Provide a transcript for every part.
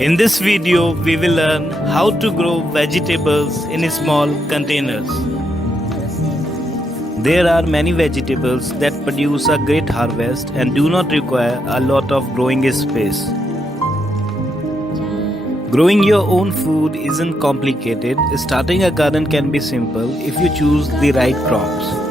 In this video, we will learn how to grow vegetables in small containers. There are many vegetables that produce a great harvest and do not require a lot of growing space. Growing your own food isn't complicated. Starting a garden can be simple if you choose the right crops.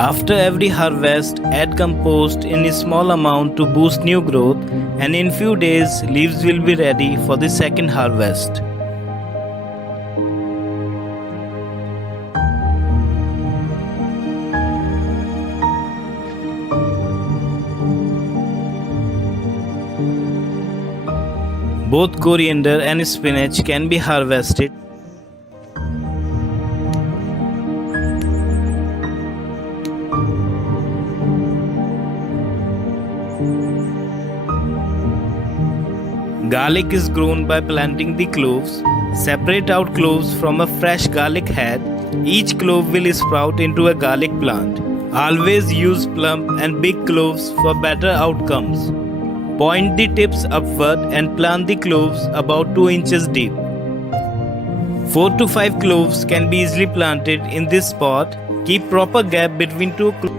After every harvest, add compost in a small amount to boost new growth, and in few days leaves will be ready for the second harvest. Both coriander and spinach can be harvested. Garlic is grown by planting the cloves. Separate out cloves from a fresh garlic head. Each clove will sprout into a garlic plant. Always use plump and big cloves for better outcomes. Point the tips upward and plant the cloves about 2 inches deep. 4 to 5 cloves can be easily planted in this spot. Keep proper gap between two cloves.